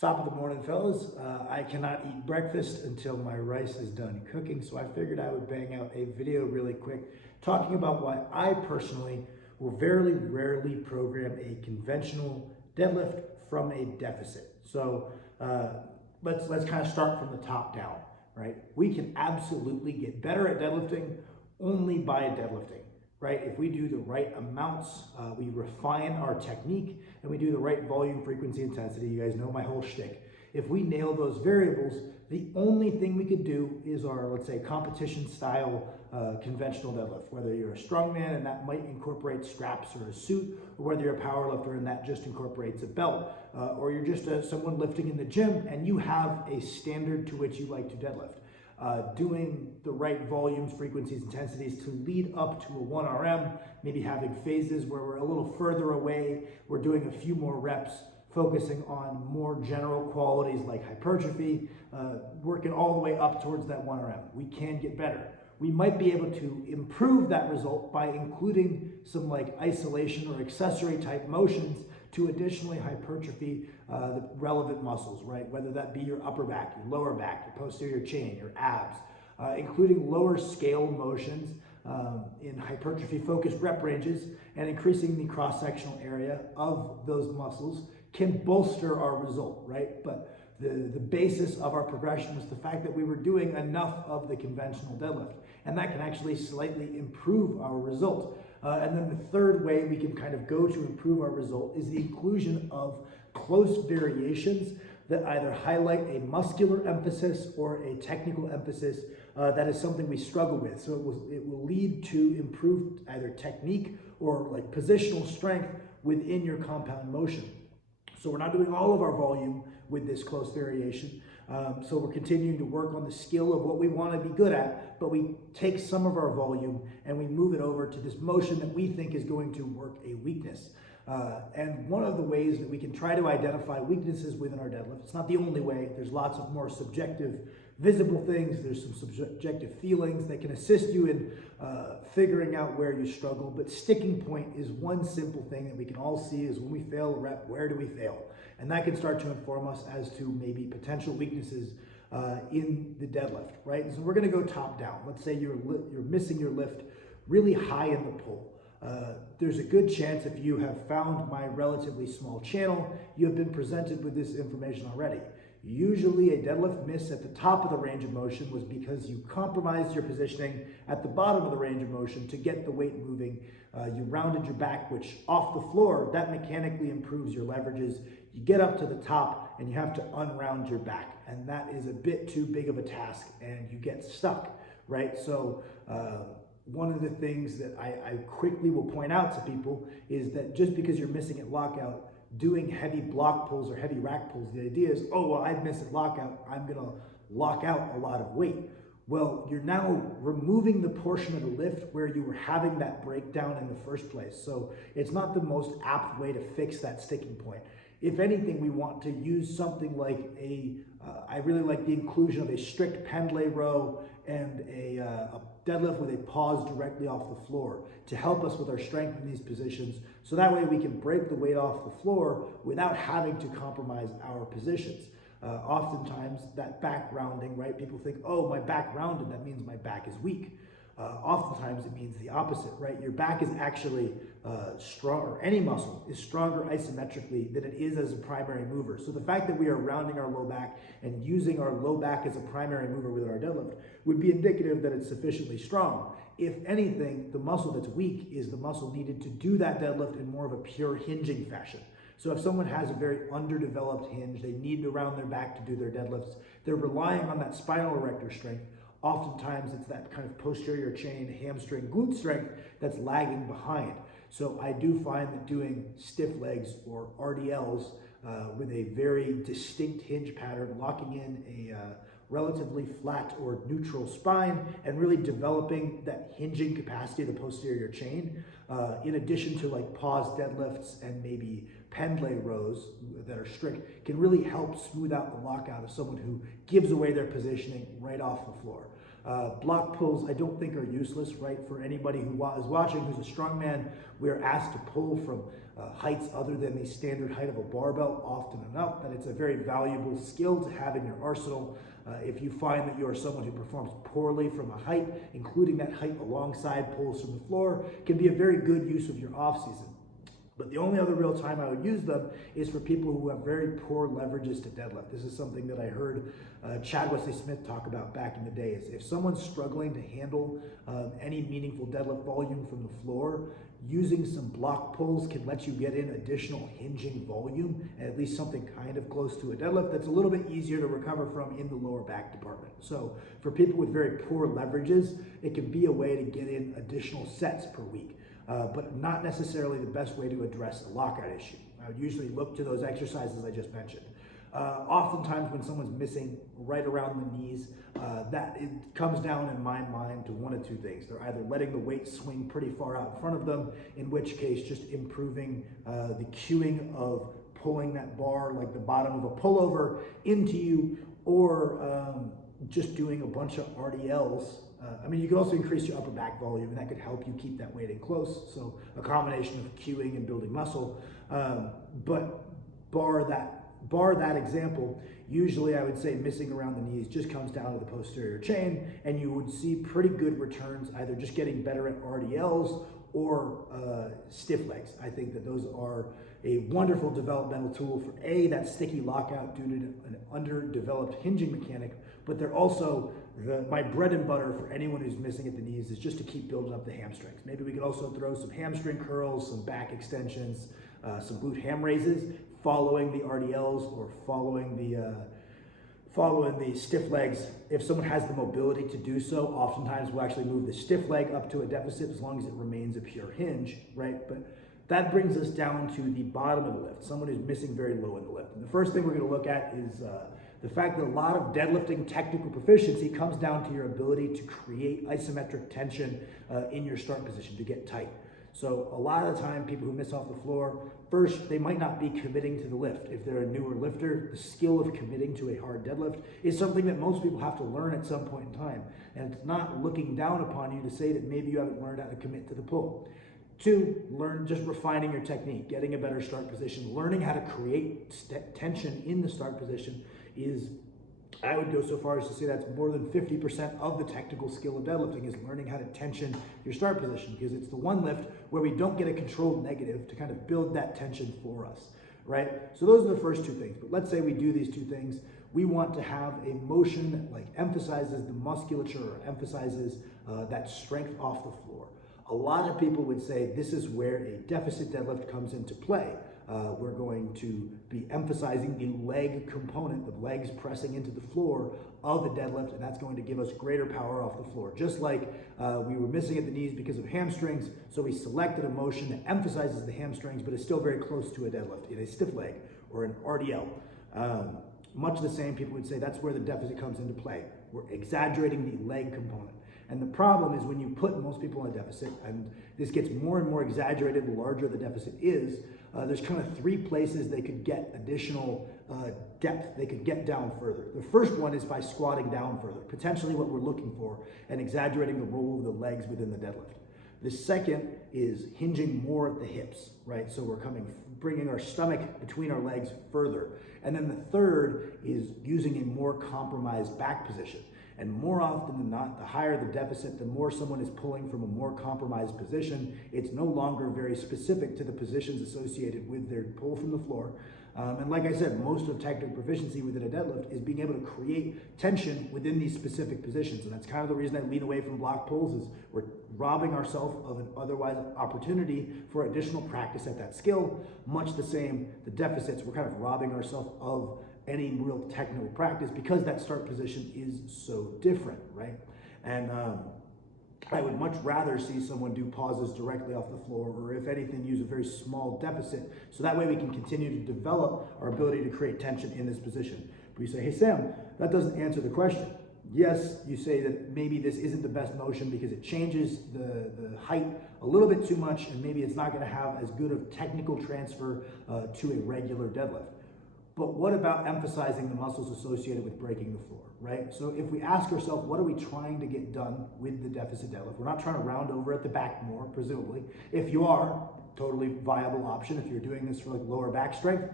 Top of the morning, fellas. I cannot eat breakfast until my rice is done cooking, so I figured I would bang out a video really quick talking about why I personally will very rarely program a conventional deadlift from a deficit. So let's kind of start from the top down, right? We can absolutely get better at deadlifting only by deadlifting, right? If we do the right amounts, we refine our technique, and we do the right volume, frequency, intensity. You guys know my whole shtick. If we nail those variables, the only thing we could do is our, let's say, competition style conventional deadlift, whether you're a strongman and that might incorporate straps or a suit, or whether you're a powerlifter and that just incorporates a belt, or you're just someone lifting in the gym and you have a standard to which you like to deadlift. Doing the right volumes, frequencies, intensities to lead up to a 1RM, maybe having phases where we're a little further away, we're doing a few more reps, focusing on more general qualities like hypertrophy, working all the way up towards that 1RM. We can get better. We might be able to improve that result by including some like isolation or accessory type motions to additionally hypertrophy the relevant muscles, right? Whether that be your upper back, your lower back, your posterior chain, your abs, including lower scale motions in hypertrophy focused rep ranges and increasing the cross-sectional area of those muscles can bolster our result, right? But the basis of our progression was the fact that we were doing enough of the conventional deadlift, and that can actually slightly improve our result. And then the third way we can kind of go to improve our result is the inclusion of close variations that either highlight a muscular emphasis or a technical emphasis that is something we struggle with. So it will lead to improved either technique or like positional strength within your compound motion. So we're not doing all of our volume with this close variation. So we're continuing to work on the skill of what we want to be good at, but we take some of our volume and we move it over to this motion that we think is going to work a weakness. And one of the ways that we can try to identify weaknesses within our deadlift, it's not the only way, there's lots of more subjective visible things, there's some subjective feelings that can assist you in figuring out where you struggle, but sticking point is one simple thing that we can all see is when we fail a rep, where do we fail? And that can start to inform us as to maybe potential weaknesses in the deadlift, right? So we're gonna go top down. Let's say you're missing your lift really high in the pull. There's a good chance if you have found my relatively small channel, you have been presented with this information already. Usually a deadlift miss at the top of the range of motion was because you compromised your positioning at the bottom of the range of motion to get the weight moving. You rounded your back, which off the floor, that mechanically improves your leverages. You get up to the top and you have to unround your back. And that is a bit too big of a task and you get stuck, right? So one of the things that I quickly will point out to people is that just because you're missing at lockout, doing heavy block pulls or heavy rack pulls, the idea is, oh, well, I've missed at lockout, I'm gonna lock out a lot of weight. Well, you're now removing the portion of the lift where you were having that breakdown in the first place. So it's not the most apt way to fix that sticking point. If anything, we want to use something like I really like the inclusion of a strict pendlay row and a deadlift with a pause directly off the floor to help us with our strength in these positions. So that way we can break the weight off the floor without having to compromise our positions. Oftentimes that back rounding, right? People think, oh, my back rounded, that means my back is weak. Oftentimes it means the opposite, right? Your back is actually stronger, any muscle is stronger isometrically than it is as a primary mover. So the fact that we are rounding our low back and using our low back as a primary mover with our deadlift would be indicative that it's sufficiently strong. If anything, the muscle that's weak is the muscle needed to do that deadlift in more of a pure hinging fashion. So if someone has a very underdeveloped hinge, they need to round their back to do their deadlifts, they're relying on that spinal erector strength. Oftentimes it's that kind of posterior chain, hamstring, glute strength that's lagging behind. So I do find that doing stiff legs or RDLs with a very distinct hinge pattern, locking in a relatively flat or neutral spine and really developing that hinging capacity of the posterior chain, in addition to like pause deadlifts and maybe pendlay rows that are strict, can really help smooth out the lockout of someone who gives away their positioning right off the floor. Block pulls I don't think are useless, right? For anybody who is watching who's a strongman, we're asked to pull from heights other than the standard height of a barbell often enough that it's a very valuable skill to have in your arsenal. If you find that you are someone who performs poorly from a height, including that height alongside pulls from the floor can be a very good use of your off season. But the only other real time I would use them is for people who have very poor leverages to deadlift. This is something that I heard Chad Wesley Smith talk about back in the day. Is if someone's struggling to handle any meaningful deadlift volume from the floor, using some block pulls can let you get in additional hinging volume and at least something kind of close to a deadlift that's a little bit easier to recover from in the lower back department. So for people with very poor leverages, it can be a way to get in additional sets per week. But not necessarily the best way to address a lockout issue. I would usually look to those exercises I just mentioned. Oftentimes when someone's missing right around the knees, that it comes down in my mind to one of two things. They're either letting the weight swing pretty far out in front of them, in which case just improving the cueing of pulling that bar like the bottom of a pullover into you, or just doing a bunch of RDLs. I mean, you could also increase your upper back volume, and that could help you keep that weight in close. So a combination of cueing and building muscle. But bar that example, usually I would say missing around the knees just comes down to the posterior chain, and you would see pretty good returns, either just getting better at RDLs or stiff legs. I think that those are a wonderful developmental tool for that sticky lockout due to an underdeveloped hinging mechanic, but they're also my bread and butter for anyone who's missing at the knees is just to keep building up the hamstrings. Maybe we could also throw some hamstring curls, some back extensions, some glute ham raises, following the RDLs or following the stiff legs. If someone has the mobility to do so, oftentimes we'll actually move the stiff leg up to a deficit as long as it remains a pure hinge, right? But that brings us down to the bottom of the lift, someone who's missing very low in the lift. And the first thing we're going to look at is the fact that a lot of deadlifting technical proficiency comes down to your ability to create isometric tension in your start position, to get tight. So a lot of the time, people who miss off the floor, first, they might not be committing to the lift. If they're a newer lifter, the skill of committing to a hard deadlift is something that most people have to learn at some point in time. And it's not looking down upon you to say that maybe you haven't learned how to commit to the pull. Two, learn just refining your technique, getting a better start position, learning how to create tension in the start position is, I would go so far as to say that's more than 50% of the technical skill of deadlifting, is learning how to tension your start position, because it's the one lift where we don't get a controlled negative to kind of build that tension for us, right? So those are the first two things. But let's say we do these two things. We want to have a motion that like emphasizes the musculature, or emphasizes that strength off the floor. A lot of people would say this is where a deficit deadlift comes into play. We're going to be emphasizing the leg component, the legs pressing into the floor of a deadlift, and that's going to give us greater power off the floor. Just like we were missing at the knees because of hamstrings, so we selected a motion that emphasizes the hamstrings, but is still very close to a deadlift in a stiff leg or an RDL. Much the same, people would say that's where the deficit comes into play. We're exaggerating the leg component. And the problem is when you put most people in a deficit, and this gets more and more exaggerated the larger the deficit is, there's kind of three places they could get additional depth, they could get down further. The first one is by squatting down further, potentially what we're looking for, and exaggerating the role of the legs within the deadlift. The second is hinging more at the hips, right? So we're bringing our stomach between our legs further. And then the third is using a more compromised back position. And more often than not, the higher the deficit, the more someone is pulling from a more compromised position. It's no longer very specific to the positions associated with their pull from the floor. And like I said, most of technical proficiency within a deadlift is being able to create tension within these specific positions. And that's kind of the reason I lean away from block pulls, is we're robbing ourselves of an otherwise opportunity for additional practice at that skill. Much the same, the deficits, we're kind of robbing ourselves of any real technical practice because that start position is so different, right? And I would much rather see someone do pauses directly off the floor, or if anything, use a very small deficit, so that way we can continue to develop our ability to create tension in this position. But you say, hey Sam, that doesn't answer the question. Yes, you say that maybe this isn't the best motion because it changes the height a little bit too much, and maybe it's not going to have as good of technical transfer to a regular deadlift. But what about emphasizing the muscles associated with breaking the floor, right? So if we ask ourselves, what are we trying to get done with the deficit deadlift? We're not trying to round over at the back more, presumably. If you are, totally viable option. If you're doing this for like lower back strength,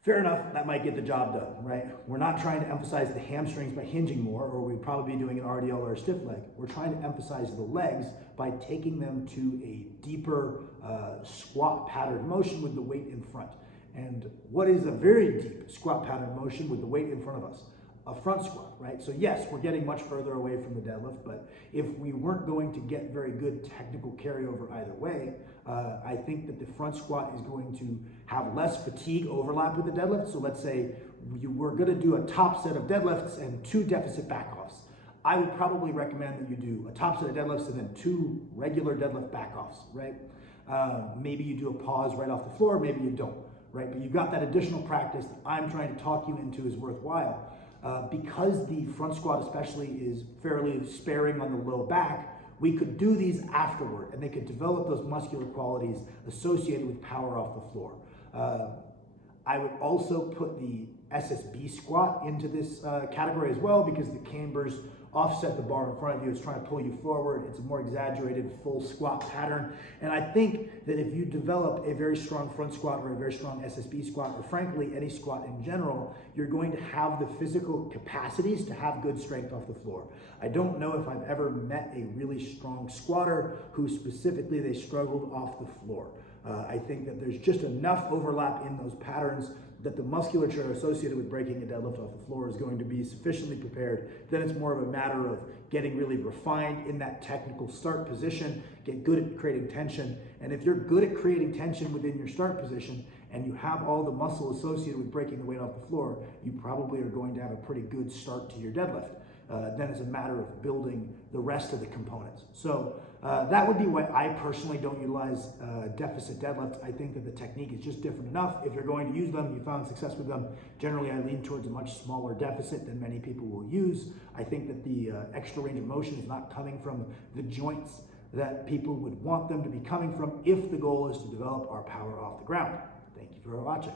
fair enough, that might get the job done, right? We're not trying to emphasize the hamstrings by hinging more, or we'd probably be doing an RDL or a stiff leg. We're trying to emphasize the legs by taking them to a deeper squat pattern motion with the weight in front. And what is a very deep squat pattern motion with the weight in front of us? A front squat, right? So yes, we're getting much further away from the deadlift, but if we weren't going to get very good technical carryover either way, I think that the front squat is going to have less fatigue overlap with the deadlift. So let's say you were going to do a top set of deadlifts and 2 deficit backoffs. I would probably recommend that you do a top set of deadlifts and then 2 regular deadlift backoffs, right? Maybe you do a pause right off the floor, maybe you don't, right? But you've got that additional practice that I'm trying to talk you into is worthwhile. Because the front squat especially is fairly sparing on the low back, we could do these afterward and they could develop those muscular qualities associated with power off the floor. I would also put the SSB squat into this category as well, because the cambers offset the bar in front of you. It's trying to pull you forward. It's a more exaggerated full squat pattern. And I think that if you develop a very strong front squat or a very strong SSB squat, or frankly any squat in general, you're going to have the physical capacities to have good strength off the floor. I don't know if I've ever met a really strong squatter who specifically they struggled off the floor. I think that there's just enough overlap in those patterns that the musculature associated with breaking a deadlift off the floor is going to be sufficiently prepared. Then it's more of a matter of getting really refined in that technical start position, get good at creating tension. And if you're good at creating tension within your start position and you have all the muscle associated with breaking the weight off the floor, you probably are going to have a pretty good start to your deadlift. Then it's a matter of building the rest of the components. So that would be why I personally don't utilize deficit deadlift. I think that the technique is just different enough. If you're going to use them, you found success with them, generally I lean towards a much smaller deficit than many people will use. I think that the extra range of motion is not coming from the joints that people would want them to be coming from if the goal is to develop our power off the ground. Thank you for watching.